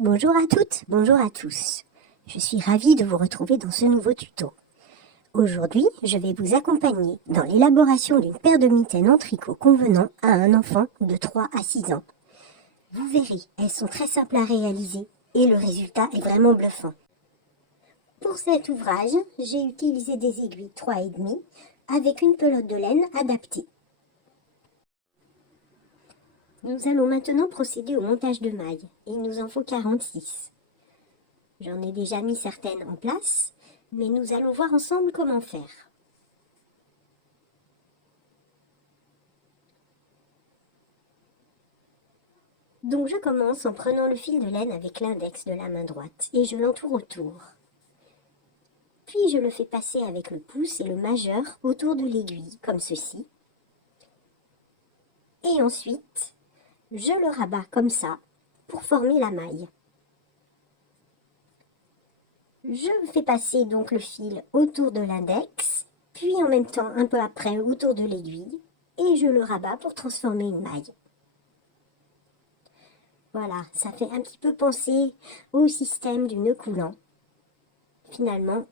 Bonjour à toutes, bonjour à tous. Je suis ravie de vous retrouver dans ce nouveau tuto. Aujourd'hui, je vais vous accompagner dans l'élaboration d'une paire de mitaines en tricot convenant à un enfant de 3 à 6 ans. Vous verrez, elles sont très simples à réaliser et le résultat est vraiment bluffant. Pour cet ouvrage, j'ai utilisé des aiguilles 3,5 avec une pelote de laine adaptée. Nous allons maintenant procéder au montage de mailles et il nous en faut 46. J'en ai déjà mis certaines en place, mais nous allons voir ensemble comment faire. Donc je commence en prenant le fil de laine avec l'index de la main droite et je l'entoure autour. Puis je le fais passer avec le pouce et le majeur autour de l'aiguille, comme ceci. Et ensuite, je le rabats comme ça pour former la maille. Je fais passer donc le fil autour de l'index, puis en même temps un peu après autour de l'aiguille, et je le rabats pour transformer une maille. Voilà, ça fait un petit peu penser au système du nœud coulant, finalement.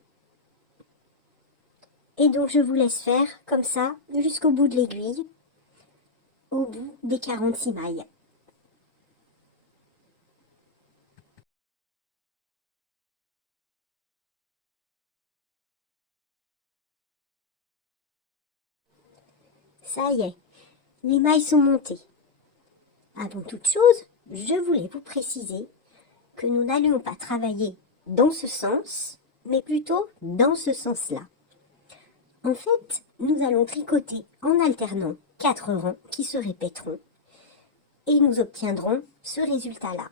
Et donc je vous laisse faire comme ça jusqu'au bout de l'aiguille, au bout des 46 mailles. Ça y est, les mailles sont montées. Avant toute chose, je voulais vous préciser que nous n'allions pas travailler dans ce sens, mais plutôt dans ce sens-là. En fait, nous allons tricoter en alternant 4 rangs qui se répéteront et nous obtiendrons ce résultat-là.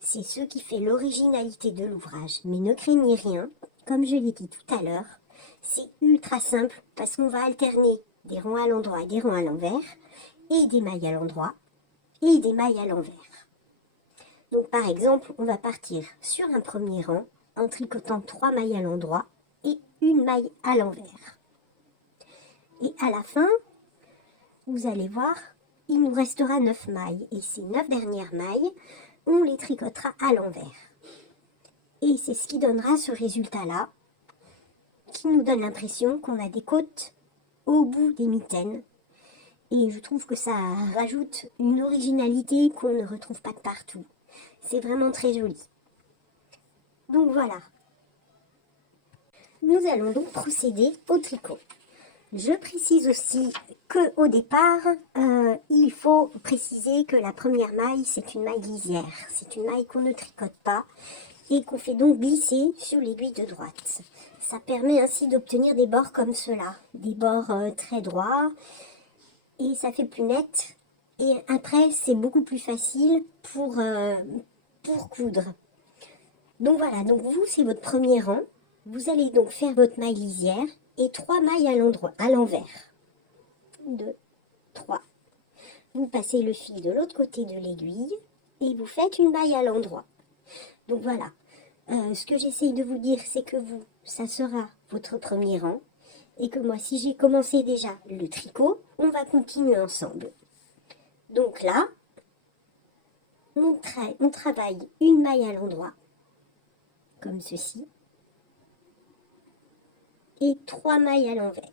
C'est ce qui fait l'originalité de l'ouvrage, mais ne craignez rien, comme je l'ai dit tout à l'heure, c'est ultra simple parce qu'on va alterner des rangs à l'endroit et des rangs à l'envers, et des mailles à l'endroit et des mailles à l'envers. Donc par exemple, on va partir sur un premier rang en tricotant 3 mailles à l'endroit et une maille à l'envers. Et à la fin, vous allez voir, il nous restera 9 mailles et ces 9 dernières mailles, on les tricotera à l'envers. Et c'est ce qui donnera ce résultat-là, qui nous donne l'impression qu'on a des côtes au bout des mitaines. Et je trouve que ça rajoute une originalité qu'on ne retrouve pas de partout. C'est vraiment très joli. Donc voilà. Nous allons donc procéder au tricot. Je précise aussi qu'au départ, il faut préciser que la première maille, c'est une maille lisière. C'est une maille qu'on ne tricote pas et qu'on fait donc glisser sur l'aiguille de droite. Ça permet ainsi d'obtenir des bords comme cela, des bords très droits et ça fait plus net. Et après, c'est beaucoup plus facile pour coudre. Donc voilà, donc vous, c'est votre premier rang. Vous allez donc faire votre maille lisière et 3 mailles à l'envers. 2, 3. Vous passez le fil de l'autre côté de l'aiguille et vous faites une maille à l'endroit. Donc voilà, ce que j'essaye de vous dire, c'est que vous, ça sera votre premier rang et que moi, si j'ai commencé déjà le tricot, on va continuer ensemble. Donc là, on travaille une maille à l'endroit, comme ceci, et 3 mailles à l'envers.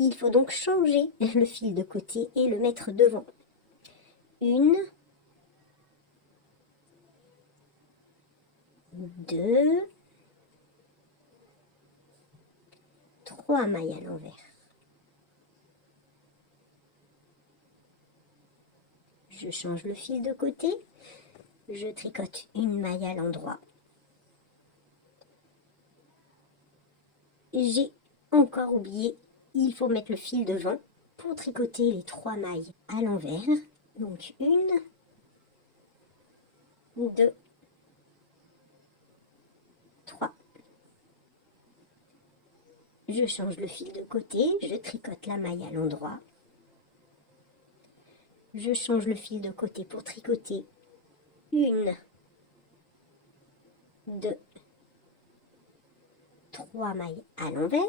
Il faut donc changer le fil de côté et le mettre devant. 1, 2, 3 mailles à l'envers. Je change le fil de côté, je tricote une maille à l'endroit. J'ai encore oublié, il faut mettre le fil devant pour tricoter les 3 mailles à l'envers. Donc 1, 2, 3. Je change le fil de côté, je tricote la maille à l'endroit. Je change le fil de côté pour tricoter 1, 2, 3 mailles à l'envers,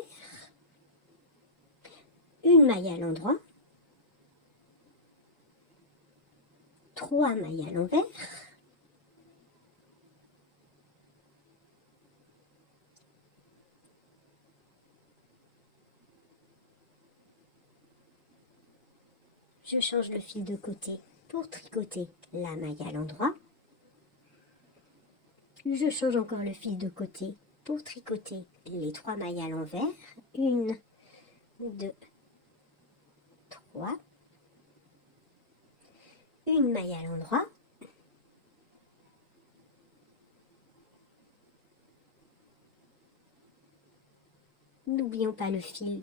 une maille à l'endroit, 3 mailles à l'envers, Je change le fil de côté pour tricoter la maille à l'endroit. Je change encore le fil de côté pour tricoter les 3 mailles à l'envers. 1, 2, 3. Une maille à l'endroit. N'oublions pas le fil.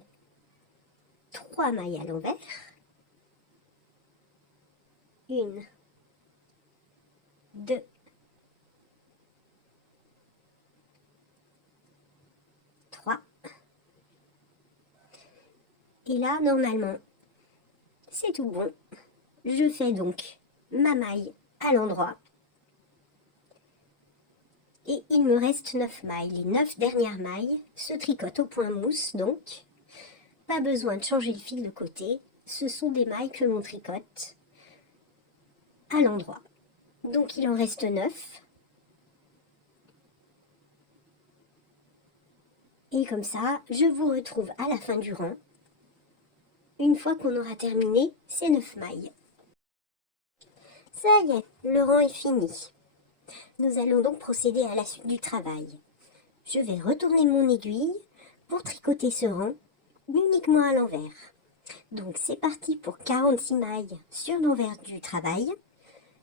3 mailles à l'envers. 1, 2, 3. Et là, normalement, c'est tout bon. Je fais donc ma maille à l'endroit. Et il me reste 9 mailles. Les 9 dernières mailles se tricotent au point mousse, donc pas besoin de changer le fil de côté. Ce sont des mailles que l'on tricote à l'endroit. Donc il en reste 9. Et comme ça, je vous retrouve à la fin du rang, une fois qu'on aura terminé ces 9 mailles. Ça y est, le rang est fini. Nous allons donc procéder à la suite du travail. Je vais retourner mon aiguille pour tricoter ce rang uniquement à l'envers. Donc c'est parti pour 46 mailles sur l'envers du travail.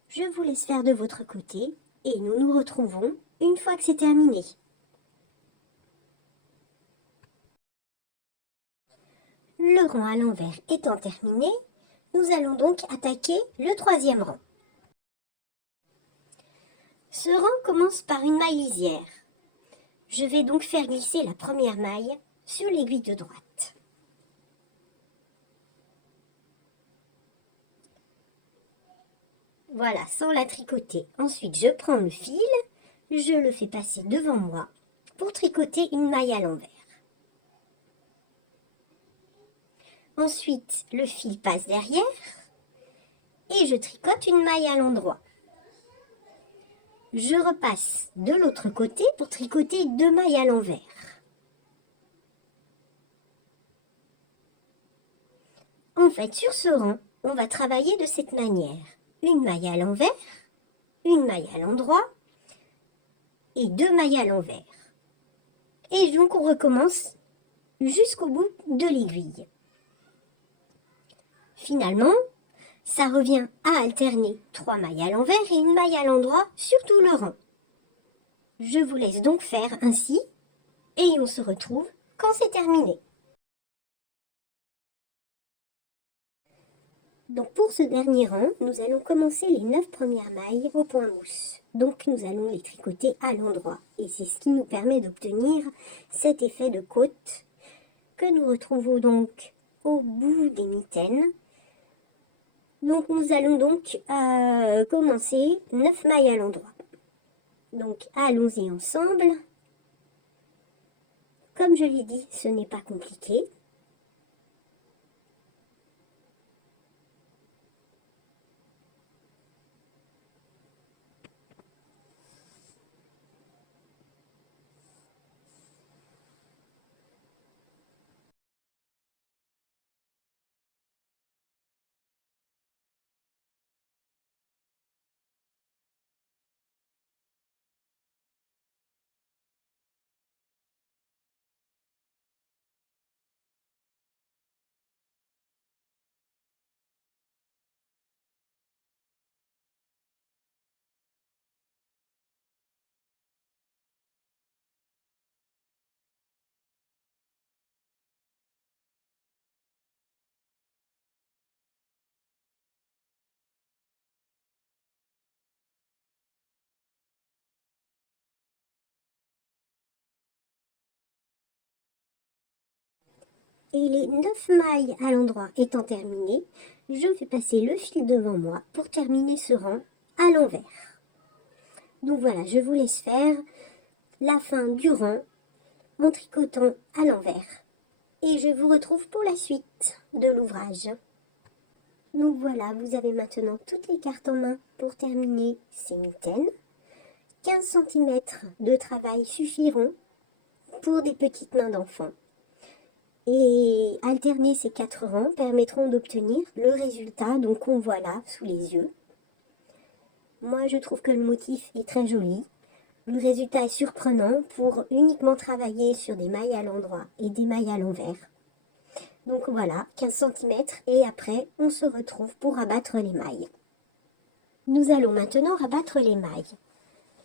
Je vous laisse faire de votre côté et nous nous retrouvons une fois que c'est terminé. Le rang à l'envers étant terminé, nous allons donc attaquer le 3e rang. Ce rang commence par une maille lisière. Je vais donc faire glisser la première maille sur l'aiguille de droite. Voilà, sans la tricoter. Ensuite, je prends le fil, je le fais passer devant moi pour tricoter une maille à l'envers. Ensuite, le fil passe derrière et je tricote une maille à l'endroit. Je repasse de l'autre côté pour tricoter 2 mailles à l'envers. En fait, sur ce rang, on va travailler de cette manière. Une maille à l'envers, une maille à l'endroit et 2 mailles à l'envers. Et donc, on recommence jusqu'au bout de l'aiguille. Finalement, ça revient à alterner 3 mailles à l'envers et une maille à l'endroit sur tout le rang. Je vous laisse donc faire ainsi et on se retrouve quand c'est terminé. Donc pour ce dernier rang, nous allons commencer les 9 premières mailles au point mousse. Donc nous allons les tricoter à l'endroit. Et c'est ce qui nous permet d'obtenir cet effet de côte que nous retrouvons donc au bout des mitaines. Donc nous allons donc commencer 9 mailles à l'endroit. Donc allons-y ensemble. Comme je l'ai dit, ce n'est pas compliqué. Et les 9 mailles à l'endroit étant terminées, je vais passer le fil devant moi pour terminer ce rang à l'envers. Donc voilà, je vous laisse faire la fin du rang en tricotant à l'envers. Et je vous retrouve pour la suite de l'ouvrage. Donc voilà, vous avez maintenant toutes les cartes en main pour terminer ces mitaines. 15 cm de travail suffiront pour des petites mains d'enfant. Et alterner ces 4 rangs permettront d'obtenir le résultat donc qu'on voit là sous les yeux. Moi je trouve que le motif est très joli. Le résultat est surprenant pour uniquement travailler sur des mailles à l'endroit et des mailles à l'envers. Donc voilà, 15 cm et après on se retrouve pour rabattre les mailles. Nous allons maintenant rabattre les mailles.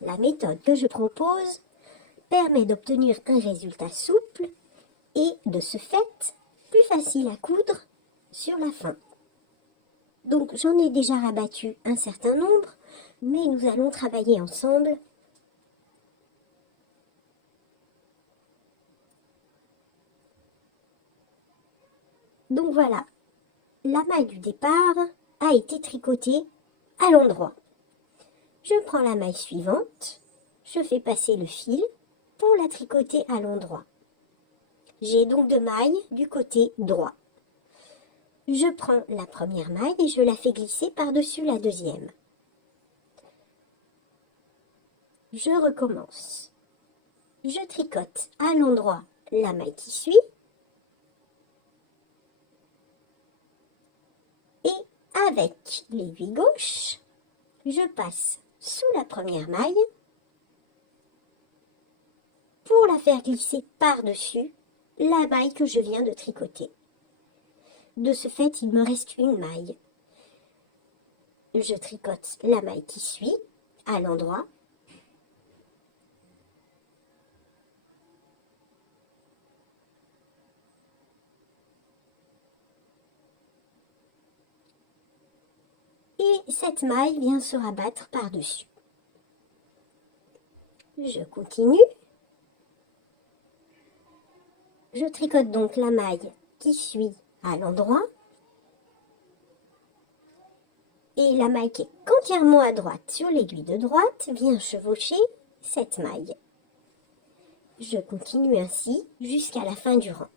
La méthode que je propose permet d'obtenir un résultat souple et de ce fait plus facile à coudre sur la fin. Donc j'en ai déjà rabattu un certain nombre, mais nous allons travailler ensemble. Donc voilà, la maille du départ a été tricotée à l'endroit. Je prends la maille suivante, je fais passer le fil pour la tricoter à l'endroit. J'ai donc 2 mailles du côté droit. Je prends la première maille et je la fais glisser par-dessus la deuxième. Je recommence. Je tricote à l'endroit la maille qui suit et avec l'aiguille gauche, je passe sous la première maille pour la faire glisser par-dessus la maille que je viens de tricoter. De ce fait, il me reste une maille. Je tricote la maille qui suit à l'endroit. Et cette maille vient se rabattre par-dessus. Je continue. Je tricote donc la maille qui suit à l'endroit. Et la maille qui est entièrement à droite sur l'aiguille de droite vient chevaucher cette maille. Je continue ainsi jusqu'à la fin du rang.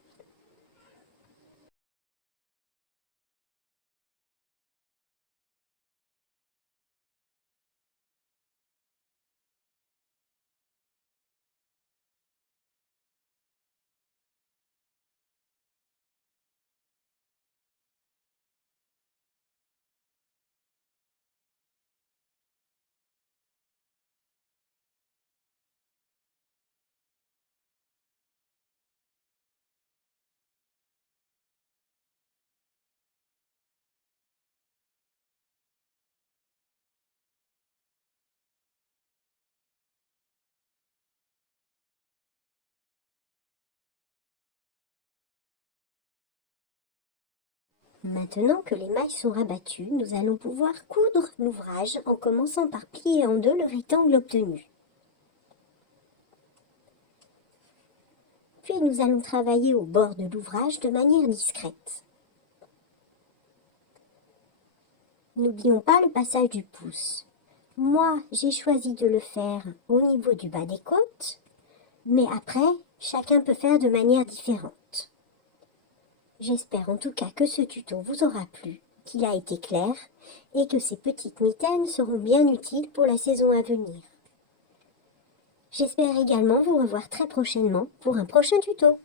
Maintenant que les mailles sont rabattues, nous allons pouvoir coudre l'ouvrage en commençant par plier en 2 le rectangle obtenu. Puis nous allons travailler au bord de l'ouvrage de manière discrète. N'oublions pas le passage du pouce. Moi, j'ai choisi de le faire au niveau du bas des côtes, mais après, chacun peut faire de manière différente. J'espère en tout cas que ce tuto vous aura plu, qu'il a été clair et que ces petites mitaines seront bien utiles pour la saison à venir. J'espère également vous revoir très prochainement pour un prochain tuto.